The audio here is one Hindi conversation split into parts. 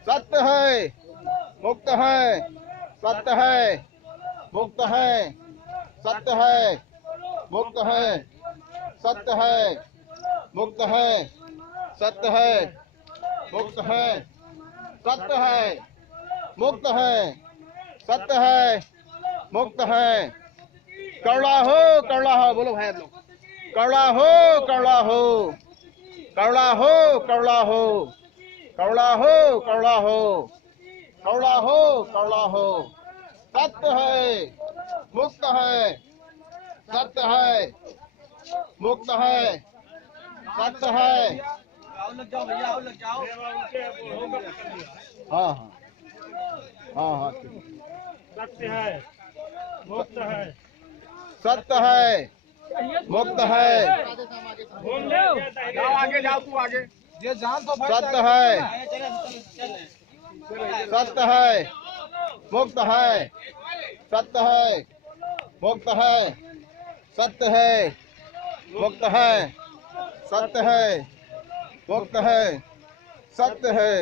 सत्य है, मुक्त है, सत्य है, मुक्त है, सत्य है, मुक्त है, सत्य है, मुक्त है, सत्य है, मुक्त है, सत्य है, मुक्त है, सत्य है, मुक्त है। करुणा हो, बोलो भाई आप लोग। करुणा हो, करुणा हो, करुणा हो, करुणा हो, करुणा हो, करुणा हो, करुणा हो, करुणा हो। सत्य है, मुक्त है, सत्य है, मुक्त है, सत्य है। लग जाओ भैया, आओ लग जाओ। हाँ हाँ हाँ हाँ, सत्य है, मुक्त है, सत्य है, मुक्त है, जाओ आगे, जाओ तू आगे। ये जान तो सत्य है, सत्य है, मुक्त है, सत्य है, मुक्त है, सत्य है, मुक्त है, सत्य है, मुक्त है, सत्य है,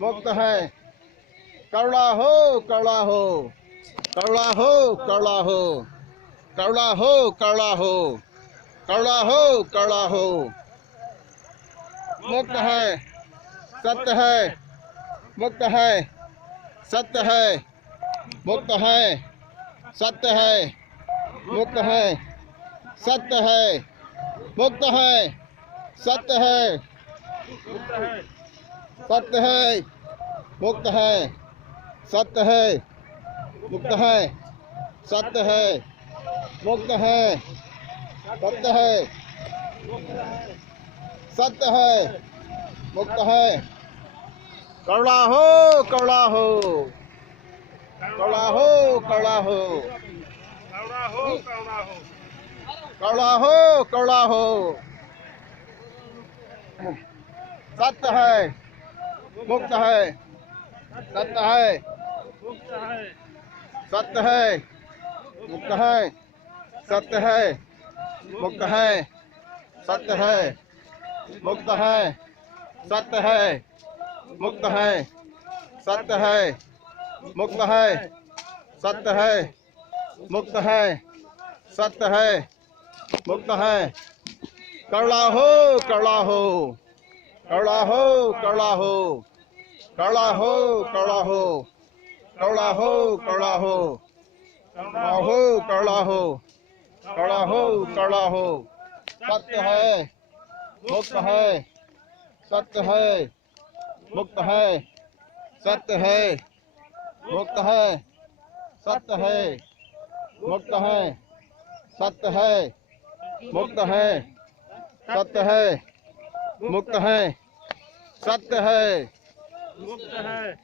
मुक्त है। करुणा हो, करुणा हो, करुणा हो, करुणा हो, करुणा हो, करुणा हो, करुणा हो, करुणा हो। मुक्त है, सत्य है, मुक्त है, सत्य है, मुक्त है, सत्य है, मुक्त है, सत्य है, मुक्त है, सत्य है, सत्य है, मुक्त है, सत्य है, मुक्त है, सत्य है, मुक्त है, सत्य है, सत्य है, मुक्त है। करुणा हो, करुणा हो, करुणा हो, करुणा हो, करुणा हो, करुणा हो। करुणा हो, करुणा हो। सत्य है, मुक्त है, सत्य है, मुक्त है, सत्य है, मुक्त है, सत्य है, मुक्त है, सत्य है, मुक्त है, सत्य है, मुक्त है, सत्य है, मुक्त है, सत्य है, मुक्त है, सत्य है, मुक्त है। करुणा हो, करुणा हो, करुणा हो, करुणा हो, करुणा हो, करुणा हो, करुणा हो, करुणा हो, करुणा हो, करुणा हो, करुणा हो, करुणा हो। सत्य है, मुक्त है, सत्य है, मुक्त है, सत्य है, मुक्त है, सत्य है, मुक्त है, सत्य है, मुक्त है, सत्य है, मुक्त है, सत्य है, मुक्त है,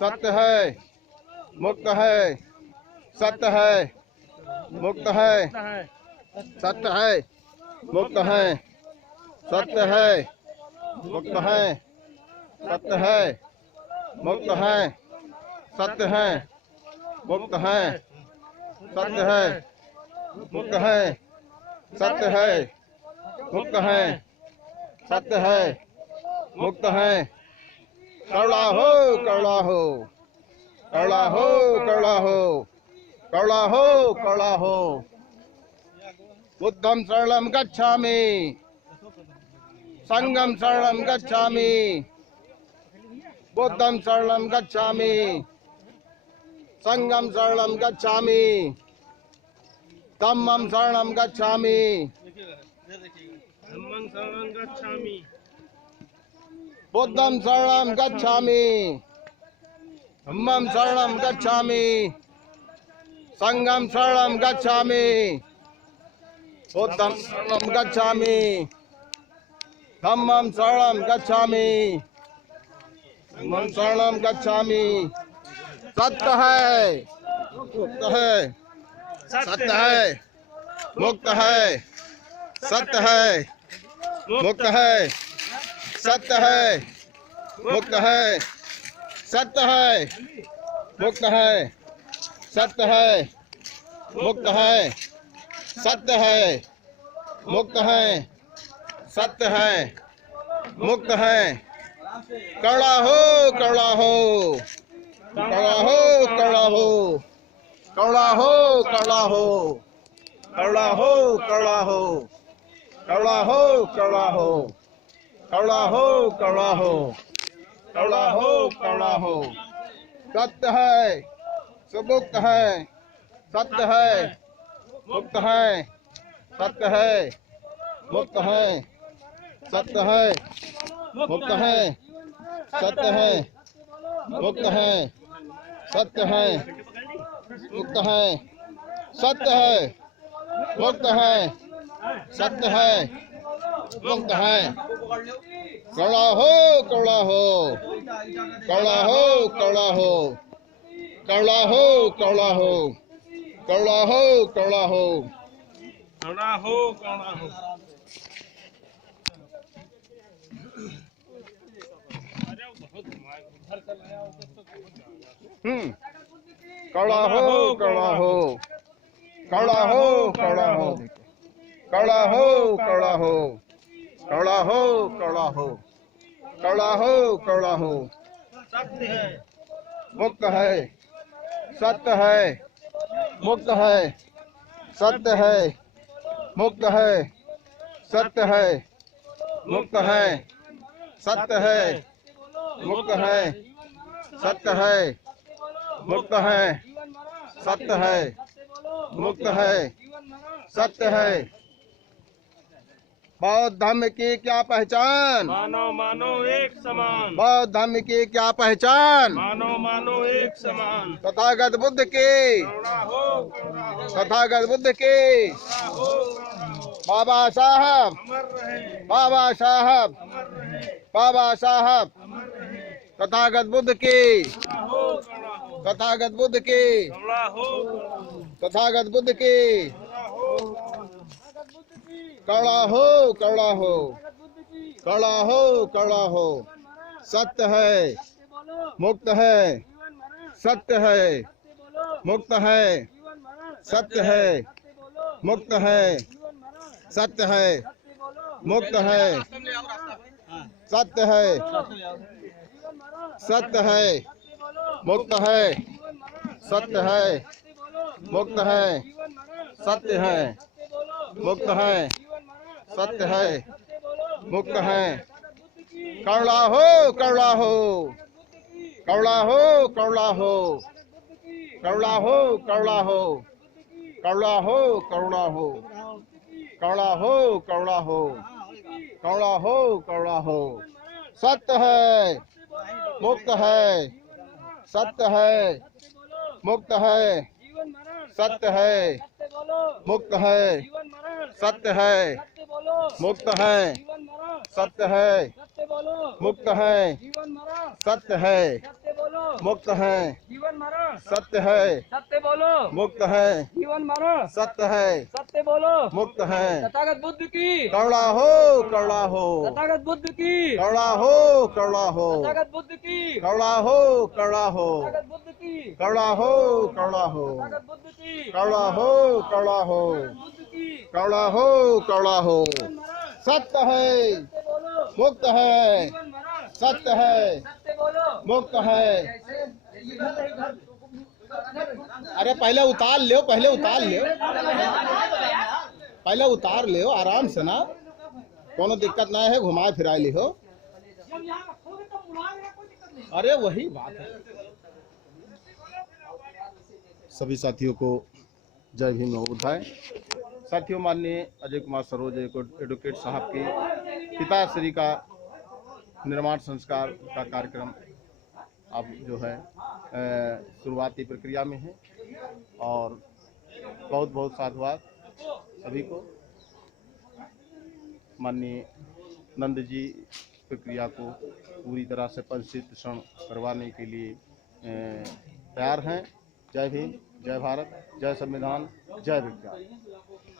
सत्य है, मुक्त है, सत्य है, मुक्त है, सत्य है, मुक्त है, सत्य है, मुक्त है, सत्य है, मुक्त है, सत्य है, मुक्त है, सत्य है, मुक्त है, सत्य है, मुक्त है, सत्य है, मुक्त है। करुणा हो, करुणा हो, करुणा हो, करुणा हो, करुणा हो, करुणा हो। बुद्धं शरणं गच्छामि, संघं शरणं गच्छामि, बुद्धं शरणं गच्छामि, संघं शरणं गच्छामि, धम्मं शरणं गच्छामि, धम्मं शरणं गच्छामि, बुद्धं शरणं गच्छामि, धम्मं शरणं गच्छामि, संघं शरणं गच्छामि, बुद्धं शरणं गच्छामि, धम्मं शरणं गच्छामि, धम्मं शरणं गच्छामि। सत्य है, मुक्त है, सत्य है, मुक्त है, सत्य है, मुक्त है, सत्य है, मुक्त है, सत्य है, मुक्त है, सत्य है, मुक्त है, सत्य है, मुक्त हैं, सत्य है, मुक्त हैं। करुणा हो, करुणा हो, करुणा हो, करुणा हो, करुणा हो, करुणा हो, करुणा हो, करुणा हो, करुणा हो, करुणा हो, करुणा हो, करुणा हो, करुणा हो, करुणा हो। सत्य है, सुमुक्त है, सत्य है, मुक्त है, सत्य है, मुक्त है, सत्य है, मुक्त है, सत्य है, मुक्त है, सत्य है, मुक्त है, सत्य है, मुक्त है, सत्य है, मुक्त है। करुणा हो, करुणा हो, करुणा हो, करुणा हो, करुणा हो, करुणा हो, करुणा हो, करुणा हो। करुणा हो, करुणा हो। करुणा हो, करुणा हो, करुणा हो, करुणा हो, करुणा हो, करुणा हो, करुणा हो, करुणा हो, करुणा हो, करुणा हो। सत्य है, मुक्त है, सत्य है, मुक्त है, सत्य है, मुक्त है, सत्य है, मुक्त है, सत्य है, मुक्त है, सत्य है, मुक्त है, सत्य है, मुक्त है, सत्य है। बौद्ध धर्म की क्या पहचान? मानो मानो एक समान, बौद्ध धर्म की क्या पहचान? मानो मानो एक समान। तथागत बुद्ध की, करुणा हो, करुणा हो, तथागत बुद्ध की। करुणा हो, करुणा हो। बाबा साहब, अमर रहे, बाबा साहब, अमर रहे, बाबा साहब, अमर रहे। तथागत बुद्ध की, करुणा हो, करुणा हो, तथागत बुद्ध की, करुणा हो, करुणा हो, तथागत बुद्ध की। करुणा हो, करुणा हो, करुणा हो, करुणा हो, करुणा हो। सत्य है, मुक्त है, सत्य है, मुक्त है, सत्य है, मुक्त है, सत्य है, मुक्त है, सत्य है, सत्य है, मुक्त है, सत्य है, मुक्त है, सत्य है, मुक्त है, सत्य है, मुक्त है। करुणा हो, करुणा हो, करुणा हो, करुणा हो, करुणा हो, करुणा हो, करुणा हो, करुणा हो, करुणा हो, करुणा हो, करुणा हो, करुणा हो। सत्य है, मुक्त है, सत्य है, मुक्त है, सत्य है, मुक्त है, सत्य है, मुक्त है, सत्य है, मुक्त है, सत्य है, मुक्त है, जीवन मरो, सत्य है, सत्य बोलो, मुक्त है, जीवन मरो, सत्य है, सत्य बोलो, मुक्त है। तथागत बुद्ध की, करुणा हो, करुणा हो, तथागत बुद्ध की, करुणा हो, करुणा हो, तथागत बुद्ध की, करुणा हो, करुणा हो, तथागत बुद्ध की, करुणा हो, करुणा हो, तथागत बुद्ध की, करुणा हो, करुणा हो, बुद्ध की, करुणा हो, करुणा हो। सत्य है, सत्य बोलो, मुक्त है, जीवन मरो, सत्य है, सत्य बोलो, मुक्त है। अरे पहले उतार लियो, पहले उतार लियो, पहले उतार लियो आराम से ना, कोनो दिक्कत ना है, घुमा फिरा लियो। अरे वही बात है। सभी साथियों को जय भीम नवोदय। साथियों, माननीय अजय कुमार सरोज एडवोकेट साहब के पिताश्री का निर्माण संस्कार का कार्यक्रम अब जो है शुरुआती प्रक्रिया में है और बहुत बहुत साधुवाद सभी को। माननीय नंद जी प्रक्रिया को पूरी तरह से पंचशील करवाने के लिए तैयार हैं। जय भीम, जय भारत, जय संविधान, जय विज्ञान।